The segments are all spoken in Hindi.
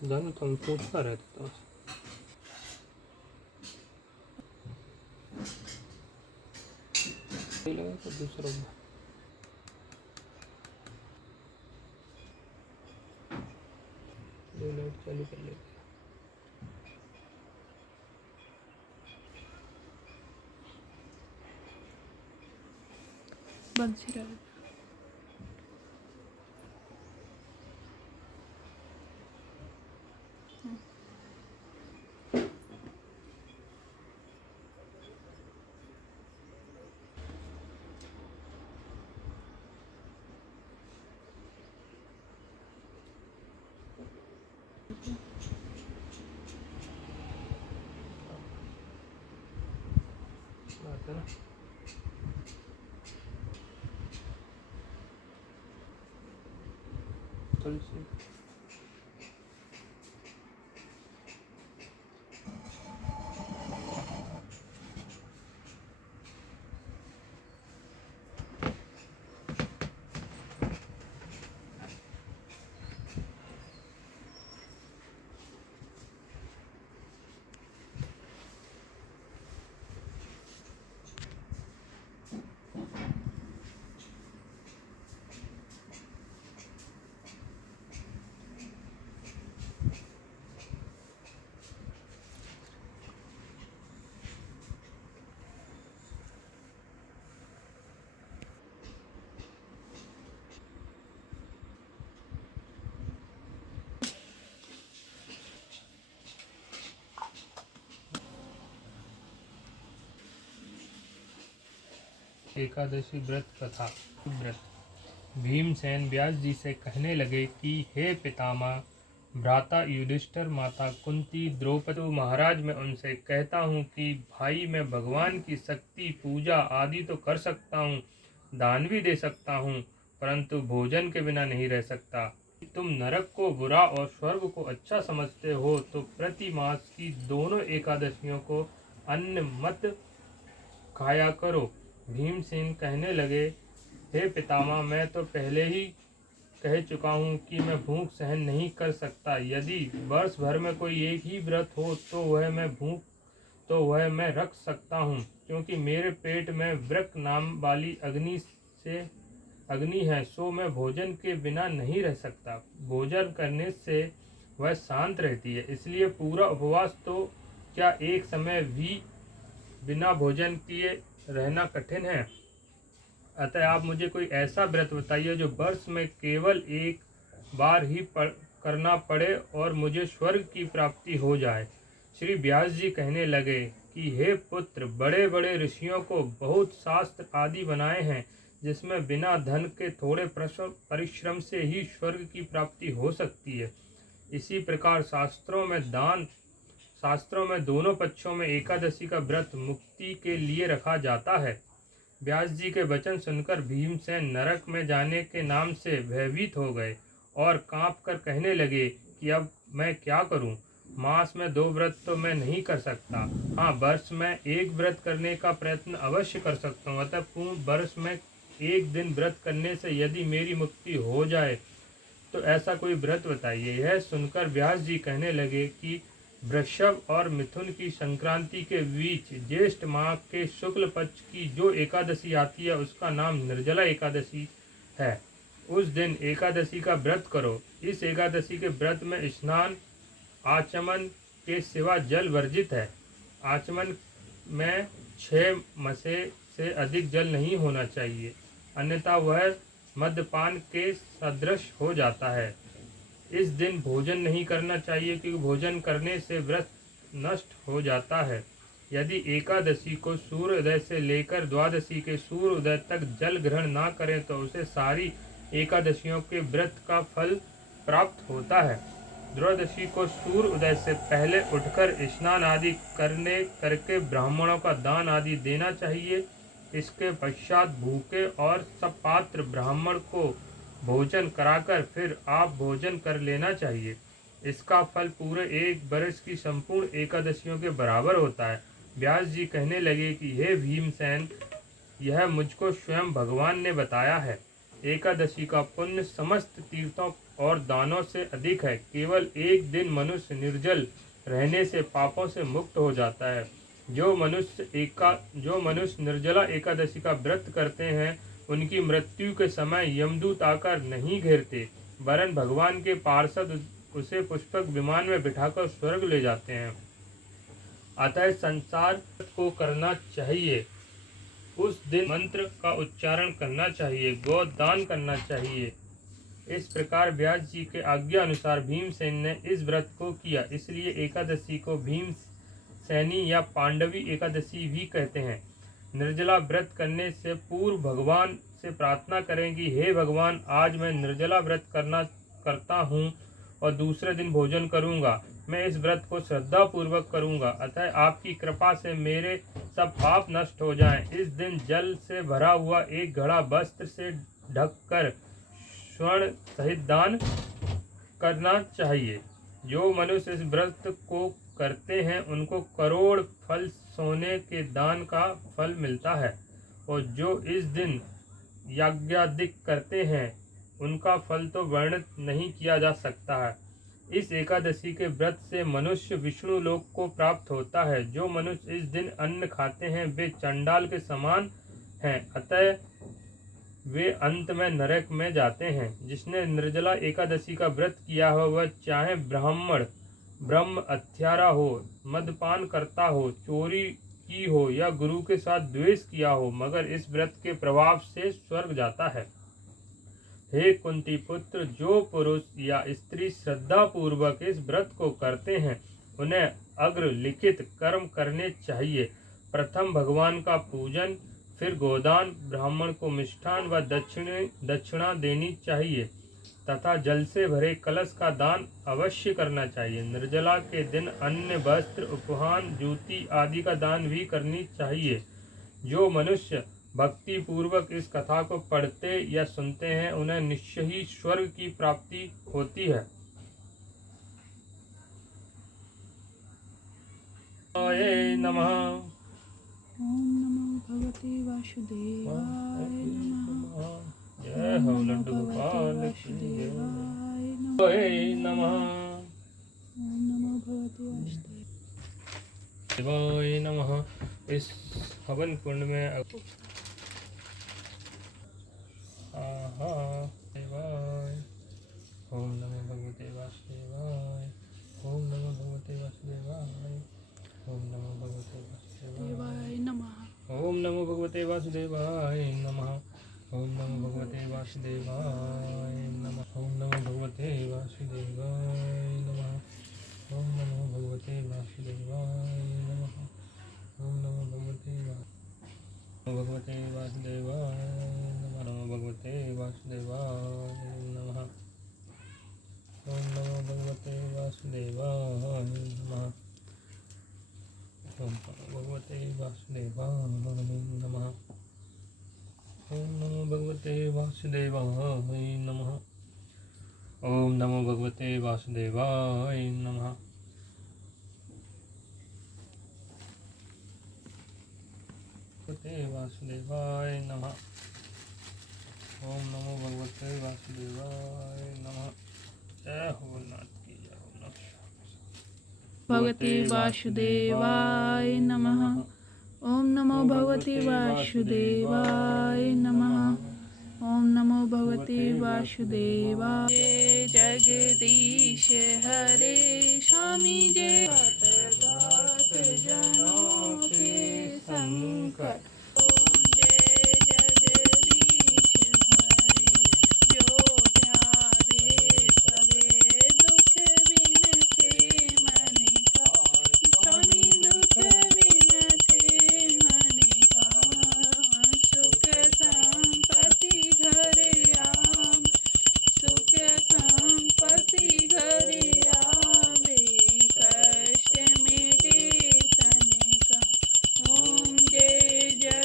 जानो तो हम पूछता रहता था। लगा तो दूसरा लाइट चालू कर लेते। बंसी रहे बात है ना। थोड़ी सी एकादशी व्रत कथा। व्रत। भीमसेन व्यास जी से कहने लगे कि हे पितामह, भ्राता युधिष्ठिर, माता कुंती, द्रौपदी महाराज, मैं उनसे कहता हूँ कि भाई मैं भगवान की शक्ति पूजा आदि तो कर सकता हूँ, दान भी दे सकता हूँ, परंतु भोजन के बिना नहीं रह सकता। तुम नरक को बुरा और स्वर्ग को अच्छा समझते हो तो प्रति मास की दोनों एकादशियों को अन्न मत खाया करो। भीमसेन कहने लगे, हे पितामह, मैं तो पहले ही कह चुका हूँ कि मैं भूख सहन नहीं कर सकता। यदि वर्ष भर में कोई एक ही व्रत हो तो वह मैं रख सकता हूँ, क्योंकि मेरे पेट में वृक नाम वाली अग्नि है, सो मैं भोजन के बिना नहीं रह सकता। भोजन करने से वह शांत रहती है, इसलिए पूरा उपवास तो क्या एक समय भी बिना भोजन किए रहना कठिन है। अतः आप मुझे कोई ऐसा व्रत बताइए जो वर्ष में केवल एक बार ही करना पड़े और मुझे स्वर्ग की प्राप्ति हो जाए। श्री व्यास जी कहने लगे कि हे पुत्र, बड़े बड़े ऋषियों को बहुत शास्त्र आदि बनाए हैं, जिसमें बिना धन के थोड़े परिश्रम से ही स्वर्ग की प्राप्ति हो सकती है। इसी प्रकार शास्त्रों में दोनों पक्षों में एकादशी का व्रत मुक्ति के लिए रखा जाता है। व्यास जी के वचन सुनकर भीमसेन नरक में जाने के नाम से भयभीत हो गए और कांप कर कहने लगे कि अब मैं क्या करूं? मास में 2 व्रत तो मैं नहीं कर सकता। हाँ, वर्ष में एक व्रत करने का प्रयत्न अवश्य कर सकता हूँ। अतः पूर्ण वर्ष में एक दिन व्रत करने से यदि मेरी मुक्ति हो जाए तो ऐसा कोई व्रत बताइए। यह सुनकर व्यास जी कहने लगे कि वृषभ और मिथुन की संक्रांति के बीच ज्येष्ठ माह के शुक्ल पक्ष की जो एकादशी आती है उसका नाम निर्जला एकादशी है। उस दिन एकादशी का व्रत करो। इस एकादशी के व्रत में स्नान आचमन के सिवा जल वर्जित है। आचमन में 6 मसे से अधिक जल नहीं होना चाहिए, अन्यथा वह मद्यपान के सदृश हो जाता है। इस दिन भोजन नहीं करना चाहिए, क्योंकि भोजन करने से व्रत नष्ट हो जाता है। यदि एकादशी को सूर्योदय से लेकर द्वादशी के सूर्योदय तक जल ग्रहण ना करें तो उसे सारी एकादशियों के व्रत का फल प्राप्त होता है। द्वादशी को सूर्योदय से पहले उठकर स्नान आदि करके ब्राह्मणों का दान आदि देना चाहिए। इसके पश्चात भूखे और सपात्र ब्राह्मण को भोजन कराकर फिर आप भोजन कर लेना चाहिए। इसका फल पूरे एक वर्ष की संपूर्ण एकादशियों के बराबर होता है। व्यास जी कहने लगे कि हे भीमसेन, यह मुझको स्वयं भगवान ने बताया है। एकादशी का पुण्य समस्त तीर्थों और दानों से अधिक है। केवल एक दिन मनुष्य निर्जल रहने से पापों से मुक्त हो जाता है। जो मनुष्य निर्जला एकादशी का व्रत करते हैं, उनकी मृत्यु के समय यमदूत आकर नहीं घेरते, वरन भगवान के पार्षद उसे पुष्पक विमान में बिठाकर स्वर्ग ले जाते हैं। अतः संसार को करना चाहिए, उस दिन मंत्र का उच्चारण करना चाहिए, गोदान करना चाहिए। इस प्रकार व्यास जी के आज्ञा अनुसार भीमसेन ने इस व्रत को किया। इसलिए एकादशी को भीमसेनी या पांडवी एकादशी भी कहते हैं। निर्जला व्रत करने से पूर्व भगवान से प्रार्थना करें कि हे भगवान, आज मैं निर्जला व्रत करता हूँ और दूसरे दिन भोजन करूँगा। मैं इस व्रत को श्रद्धा पूर्वक करूँगा, अतः आपकी कृपा से मेरे सब पाप नष्ट हो जाएं। इस दिन जल से भरा हुआ एक घड़ा वस्त्र से ढककर स्वर्ण सहित दान करना चाहिए। जो मनुष्य इस व्रत को करते हैं, उनको करोड़ फल सोने के दान का फल मिलता है, और जो इस दिन यज्ञादिक करते हैं, उनका फल तो वर्णित नहीं किया जा सकता है। इस एकादशी के व्रत से मनुष्य विष्णु लोक को प्राप्त होता है। जो मनुष्य इस दिन अन्न खाते हैं, वे चंडाल के समान हैं, अतः वे अंत में नरक में जाते हैं। जिसने निर्जला एकादशी का व्रत किया हो, वह चाहे ब्राह्मण ब्रह्म हत्यारा हो, मदपान करता हो, चोरी की हो या गुरु के साथ द्वेष किया हो, मगर इस व्रत के प्रभाव से स्वर्ग जाता है। हे कुंती पुत्र, जो पुरुष या स्त्री श्रद्धा पूर्वक इस व्रत को करते हैं, उन्हें अग्र लिखित कर्म करने चाहिए। प्रथम भगवान का पूजन, फिर गोदान, ब्राह्मण को मिष्ठान व दक्षिणा देनी चाहिए तथा जल से भरे कलश का दान अवश्य करना चाहिए। निर्जला के दिन अन्न, वस्त्र, उपहान, जूती आदि का दान भी करनी चाहिए। जो मनुष्य भक्ति पूर्वक इस कथा को पढ़ते या सुनते हैं, उन्हें निश्चय ही स्वर्ग की प्राप्ति होती है। नमः। ओम नमो भगवते वासुदेवाय नमः। जय हो लड्डू गोपाल की जय। नमः। ओम नमो भगवते वासुदेवाय नमः। इस हवन कुंड में ओम नमो भगवते वासुदेवाय। ओम नमो भगवते वासुदेवाय। ओम नमो भगवते वासुदेवाय नमः। ओम नमो भगवते वासुदेवाय नमः। ओम नमो भगवते वासुदेवाय नमः। ओम नमो भगवते वासुदेवाय नमः। ओम नमो भगवते वासुदेवाय नमः। ओम नमो भगवते वासुदेवाय नमः। नमो भगवते वासुदेवाय नमः। ओम नमो भगवते वासुदेवाय नमः। ओम नमो भगवते वासुदेवाय नमः। ओम नमो भगवते वासुदेवाय नमः। ओम नमो भगवते वासुदेवाय नमः। भगवते वासुदेवाय नमः। ओम नमो भगवते वासुदेवाय नमः। जय हो नाथ की जय हो नमः। भगवते वासुदेवाय नमः। ओम नमो भगवते वासुदेवाय नमः। ओम नमो भगवते वासुदेवाय। जगदीश हरे स्वामी जय। दास जनों के संकट। ओम जय जगदीश हरे। जो ध्यावे पवे दुख बिन से मन का। स्वामी दुख बिन से मन का। सुख संपत्ति घर आम। सुख संपत्ति घर आवे। कष्ट मिटे तन का। ओम जय जय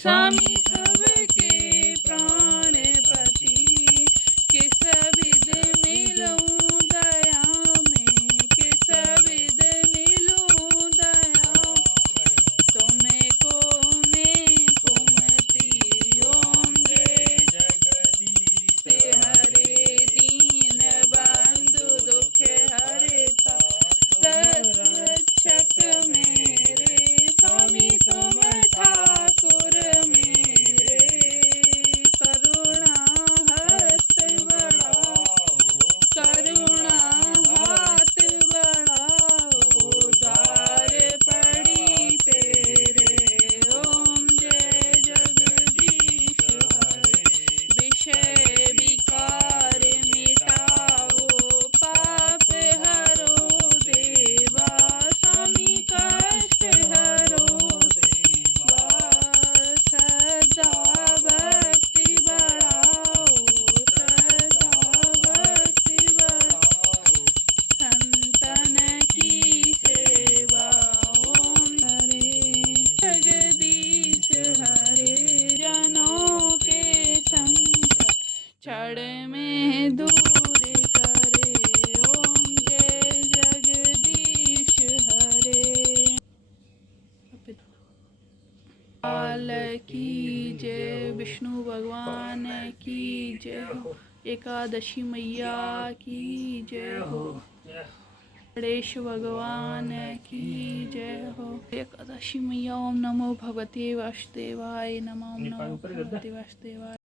स्वामी सबके प्राणपति किस विध मिलूं दया में किस विध मिलूं दया तुम्हें को मैं कुमति ओम जय जगदीश हरे दीन बंधु दुख हरता रक्षक मेरे स्वामी तुम ठाकुर मेरे करुणा हस्त बढ़ाओ द्वार पड़ी तेरे ओम जय जगदीश हरे विषय विकार मिटाओ पाप हरो देवा स्वामी कष्ट हरो देवा सदा भक्ति बढ़ाओ सदा भक्ति बढ़ाओ संतन की सेवा ओम हरे जगदीश हरे जनों के संकट क्षण में दूर करे ओम जय जगदीश हरे काल की जय विष्णु भगवान की जय हो एकादशी मैया की जय हो गणेश भगवान की जय हो एकादशी मैया ओम नमो भगवते वासुदेवाय नमः ओम नमो भगवते वासुदेवाय।